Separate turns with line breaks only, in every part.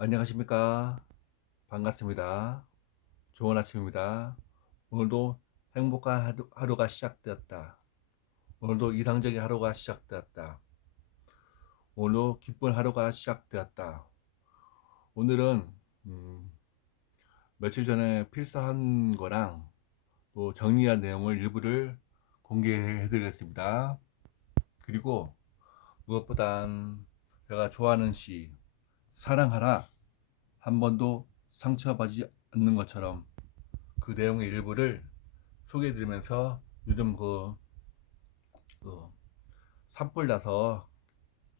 안녕하십니까. 반갑습니다. 좋은 아침입니다. 오늘도 행복한 하루, 하루 가 시작되었다. 오늘도 이상적인 하루가 시작되었다. 오늘도 기쁜 하루가 시작되었다. 오늘은 음, 며칠 전에 필사한 거랑 또 정리한 내용을 일부를 공개해 드리겠습니다. 그리고 무엇보단 제가 좋아하는 시 사랑하라 한 번도 상처받지 않는 것처럼 그 내용의 일부를 소개해 드리면서 요즘 그, 그 산불 나서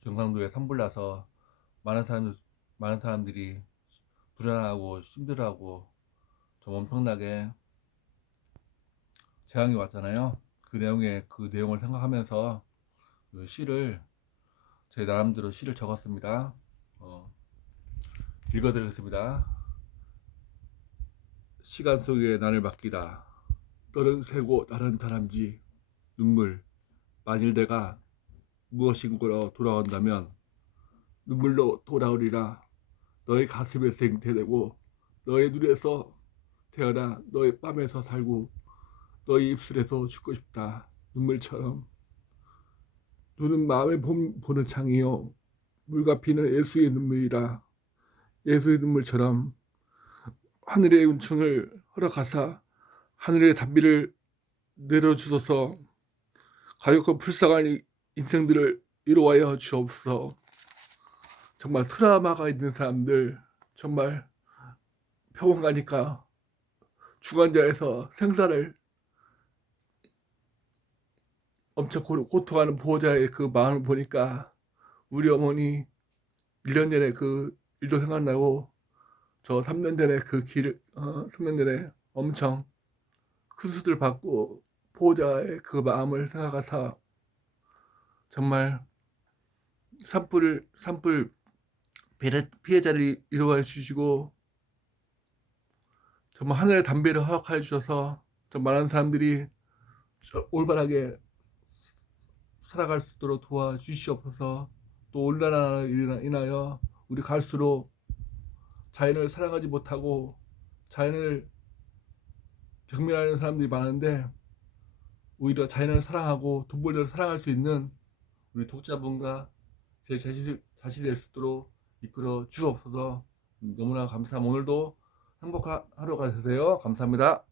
경상도에 산불 나서 많은 사람 많은 사람들이 불안하고 힘들어하고 좀 엄청나게 재앙이 왔잖아요. 그 내용의 그 내용을 생각하면서 그 시를 제 나름대로 시를 적었습니다. 어, 읽어드리겠습니다. 시간 속에 나를 맡기다. 너는 새고 나는 다람쥐. 눈물. 만일 내가 무엇인가로 돌아온다면 눈물로 돌아오리라. 너의 가슴에 생태되고 너의 눈에서 태어나 너의 뺨에서 살고 너의 입술에서 죽고 싶다. 눈물처럼. 눈은 마음의 봄, 보는 창이요. 물과 피는 예수의 눈물이라. 예수의 눈물처럼 하늘의 은총을 허락하사 하늘의 단비를 내려주소서. 가격과 불쌍한 이- 인생들을 이루어하여 주옵소서. 정말 트라우마가 있는 사람들 정말 병원 가니까 중환자에서 생사를 엄청 고- 고통하는 보호자의 그 마음을 보니까 우리 어머니 1년 전에 그 일도 생각나고 저 3년 전에 그 길, 어, 3년 전에 엄청 큰 수술 받고 보호자의 그 마음을 생각하사 정말 산불을 산불 피해- 피해자를 이루어 주시고 정말 하늘의 담배를 허락해 주셔서 좀 많은 사람들이 저- 올바르게 살아갈 수 있도록 도와주시옵소서. 또 온난화로 인하- 인하여 우리 갈수록 자연을 사랑하지 못하고 자연을 경멸하는 사람들이 많은데 오히려 자연을 사랑하고 동물들을 사랑할 수 있는 우리 독자분과 제 자신, 자신이 될 수 있도록 이끌어 주옵소서 너무나 감사합니다. 오늘도 행복한 하루가 되세요. 감사합니다.